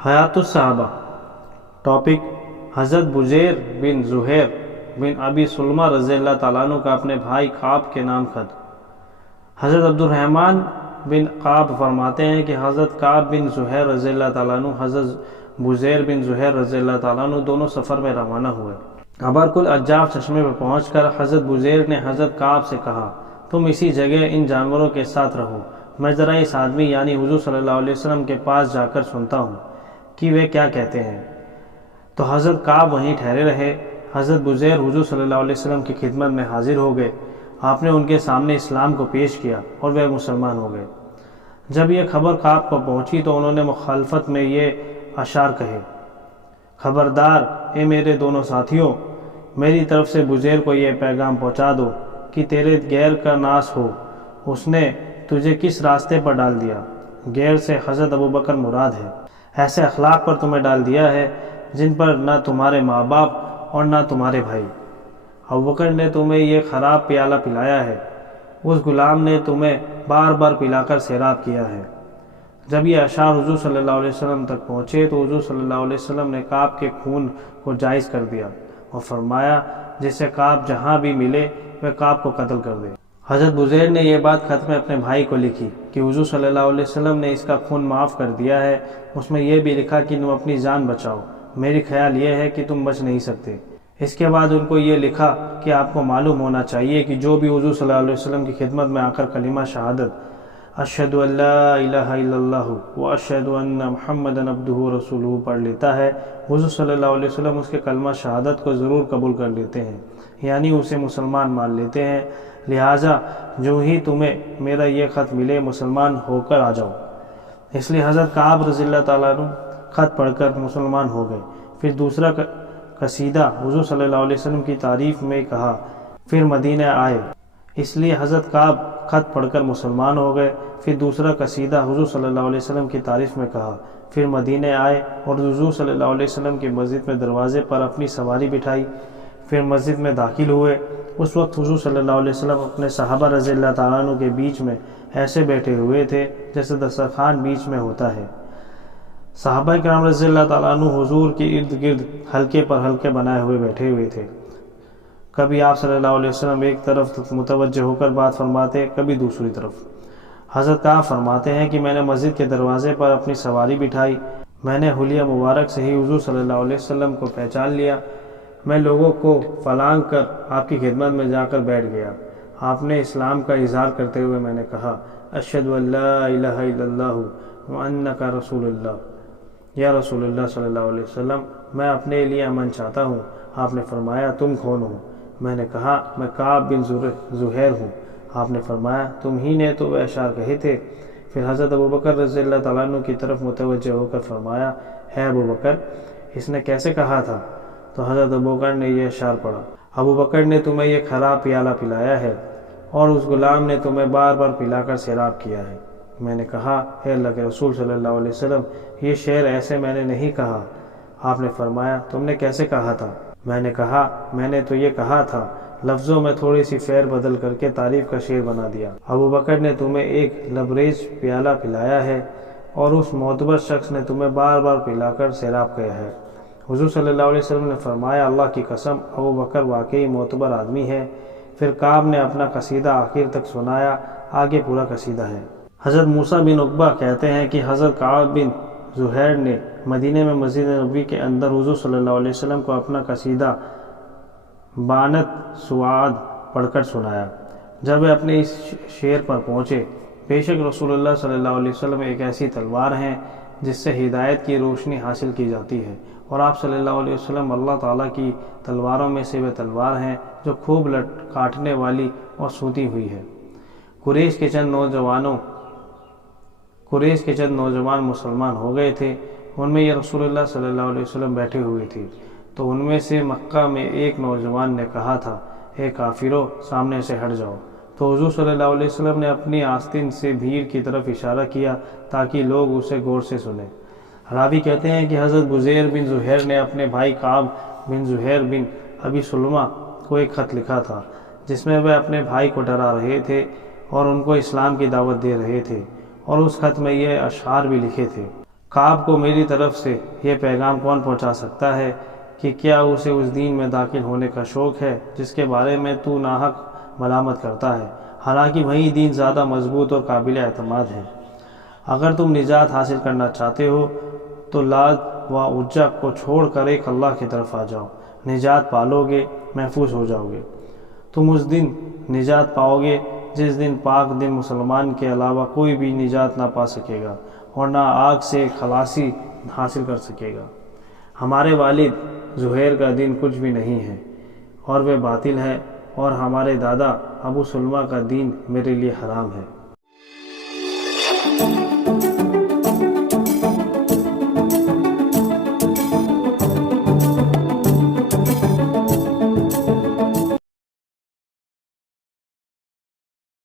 حیات الصحابہ۔ ٹاپک: حضرت بزیر بن زہیر بن ابی سلمہ رضی اللہ تعالیٰ عنہ کا اپنے بھائی کعب کے نام خط۔ حضرت عبد الرحمن بن کعب فرماتے ہیں کہ حضرت کعب بن زہیر رضی اللہ تعالیٰ عنہ حضرت بزیر بن زہیر رضی اللہ تعالیٰ عنہ دونوں سفر میں روانہ ہوئے۔ ابرکل اجاف چشمے پر پہنچ کر حضرت بزیر نے حضرت کعب سے کہا، تم اسی جگہ ان جانوروں کے ساتھ رہو، میں ذرا اس آدمی یعنی حضور صلی اللہ علیہ وسلم کے پاس جا کر سنتا ہوں کہ وہ کیا کہتے ہیں۔ تو حضرت کعب وہیں ٹھہرے رہے۔ حضرت بزیر حضور صلی اللہ علیہ وسلم کی خدمت میں حاضر ہو گئے۔ آپ نے ان کے سامنے اسلام کو پیش کیا اور وہ مسلمان ہو گئے۔ جب یہ خبر کعب کو پہنچی تو انہوں نے مخالفت میں یہ اشعار کہے: خبردار اے میرے دونوں ساتھیوں، میری طرف سے بزیر کو یہ پیغام پہنچا دو کہ تیرے غیر کا ناس ہو، اس نے تجھے کس راستے پر ڈال دیا۔ غیر سے حضرت ابوبکر مراد ہے۔ ایسے اخلاق پر تمہیں ڈال دیا ہے جن پر نہ تمہارے ماں باپ اور نہ تمہارے بھائی۔ ابوبکر نے تمہیں یہ خراب پیالہ پلایا ہے، اس غلام نے تمہیں بار بار پلا کر سیراب کیا ہے۔ جب یہ اشعار حضور صلی اللہ علیہ وسلم تک پہنچے تو حضور صلی اللہ علیہ وسلم نے کعب کے خون کو جائز کر دیا اور فرمایا، جسے کعب جہاں بھی ملے وہ کعب کو قتل کر دے۔ حضرت بزیر نے یہ بات خط میں اپنے بھائی کو لکھی کہ حضور صلی اللہ علیہ وسلم نے اس کا خون معاف کر دیا ہے۔ اس میں یہ بھی لکھا کہ تم اپنی جان بچاؤ، میری خیال یہ ہے کہ تم بچ نہیں سکتے۔ اس کے بعد ان کو یہ لکھا کہ آپ کو معلوم ہونا چاہیے کہ جو بھی حضور صلی اللہ علیہ وسلم کی خدمت میں آ کر کلمہ شہادت اشہد ان لا الہ الا اللہ و اشہد ان محمدًا عبدہ و رسولہ پڑھ لیتا ہے، حضور صلی اللہ علیہ وسلم اس کے کلمہ شہادت کو ضرور قبول کر لیتے ہیں، یعنی اسے مسلمان مان لیتے ہیں۔ لہٰذا جو ہی تمہیں میرا یہ خط ملے مسلمان ہو کر آ جاؤ۔ اس لیے حضرت کعب رضی اللہ تعالیٰ عنہ خط پڑھ کر مسلمان ہو گئے۔ پھر دوسرا قصیدہ حضور صلی اللہ علیہ وسلم کی تعریف میں کہا، پھر مدینہ آئے۔ اس لیے حضرت کعب خط پڑھ کر مسلمان ہو گئے۔ پھر دوسرا قصیدہ حضور صلی اللہ علیہ وسلم کی تعریف میں کہا، پھر مدینہ آئے اور حضور صلی اللہ علیہ وسلم کی مسجد میں دروازے پر اپنی سواری بٹھائی۔ پھر مسجد میں داخل ہوئے۔ اس وقت حضور صلی اللہ علیہ وسلم اپنے صحابہ رضی اللہ تعالیٰ عنہ کے بیچ میں ایسے بیٹھے ہوئے تھے جیسے دسترخوان بیچ میں ہوتا ہے۔ صحابہ کرام رضی اللہ تعالیٰ عنہ حضور کے ارد گرد حلقے پر حلقے بنائے ہوئے بیٹھے ہوئے تھے۔ کبھی آپ صلی اللہ علیہ وسلم ایک طرف متوجہ ہو کر بات فرماتے، کبھی دوسری طرف۔ حضرت کعب فرماتے ہیں کہ میں نے مسجد کے دروازے پر اپنی سواری بٹھائی۔ میں نے حلیہ مبارک سے ہی حضور صلی اللہ علیہ وسلم کو پہچان لیا۔ میں لوگوں کو پھلانگ کر آپ کی خدمت میں جا کر بیٹھ گیا۔ آپ نے اسلام کا اظہار کرتے ہوئے میں نے کہا، اشہد ان لا الہ الا اللہ وانک رسول اللہ۔ یا رسول اللہ صلی اللہ علیہ وسلم، میں اپنے لیے امن چاہتا ہوں۔ آپ نے فرمایا، تم کون ہو؟ میں نے کہا، میں کعب بن زہیر ہوں۔ آپ نے فرمایا، تم ہی نے تو وہ اشعار کہے تھے۔ پھر حضرت ابوبکر رضی اللہ تعالیٰ عنہ کی طرف متوجہ ہو کر فرمایا، اے ابوبکر، اس نے کیسے کہا تھا؟ تو حضرت ابوبکر نے یہ اشعار پڑھا، ابوبکر نے تمہیں یہ خراب پیالہ پلایا ہے اور اس غلام نے تمہیں بار بار پلا کر سیراب کیا ہے۔ میں نے کہا، اے اللہ کے رسول صلی اللہ علیہ وسلم، یہ شعر ایسے میں نے نہیں کہا۔ آپ نے فرمایا، تم نے کیسے کہا تھا؟ میں نے کہا، میں نے تو یہ کہا تھا، لفظوں میں تھوڑی سی فیر بدل کر کے تعریف کا شعر بنا دیا۔ ابوبکر نے تمہیں ایک لبریز پیالہ پلایا ہے اور اس معتبر شخص نے تمہیں بار بار پلا کر سیراب کیا ہے۔ حضور صلی اللہ علیہ وسلم نے فرمایا، اللہ کی قسم، ابوبکر واقعی معتبر آدمی ہے۔ پھر کعب نے اپنا قصیدہ آخر تک سنایا۔ آگے پورا قصیدہ ہے۔ حضرت موسیٰ بن عقبہ کہتے ہیں کہ حضرت کعب بن زہیر نے مدینہ میں مسجد نبوی کے اندر حضور صلی اللہ علیہ وسلم کو اپنا قصیدہ بانت سعاد پڑھ کر سنایا۔ جب وہ اپنے اس شعر پر پہنچے، بے شک رسول اللہ صلی اللہ علیہ وسلم ایک ایسی تلوار ہیں جس سے ہدایت کی روشنی حاصل کی جاتی ہے، اور آپ صلی اللہ علیہ وسلم اللہ تعالیٰ کی تلواروں میں سے وہ تلوار ہیں جو خوب کاٹنے والی اور سوتی ہوئی ہے۔ قریش کے چند نوجوان مسلمان ہو گئے تھے۔ ان میں یہ رسول اللہ صلی اللہ علیہ وسلم بیٹھے ہوئے تھے، تو ان میں سے مکہ میں ایک نوجوان نے کہا تھا، اے کافرو، سامنے سے ہٹ جاؤ۔ تو حضور صلی اللہ علیہ وسلم نے اپنی آستین سے بھیڑ کی طرف اشارہ کیا تاکہ لوگ اسے غور سے سنیں۔ راوی کہتے ہیں کہ حضرت بزیر بن زہیر نے اپنے بھائی کعب بن زہیر بن ابی سلمہ کو ایک خط لکھا تھا جس میں وہ اپنے بھائی کو ڈرا رہے تھے اور ان کو اسلام کی دعوت دے رہے تھے، اور اس خط میں یہ اشعار بھی لکھے تھے، کعب کو میری طرف سے یہ پیغام کون پہنچا سکتا ہے کہ کیا اسے اس دین میں داخل ہونے کا شوق ہے جس کے بارے میں تو ناحق ملامت کرتا ہے، حالانکہ وہی دین زیادہ مضبوط اور قابل اعتماد ہے۔ اگر تم نجات حاصل کرنا چاہتے ہو تو لات و عزا کو چھوڑ کر ایک اللہ کی طرف آ جاؤ، نجات پالو گے، محفوظ ہو جاؤ گے۔ تم اس دن نجات پاؤ گے جس دن پاک دل مسلمان کے علاوہ کوئی بھی نجات نہ پا سکے گا اور نہ آگ سے خلاصی حاصل کر سکے گا۔ ہمارے والد زہیر کا دین کچھ بھی نہیں ہے اور وہ باطل ہے، اور ہمارے دادا ابو سلمہ کا دین میرے لیے حرام ہے۔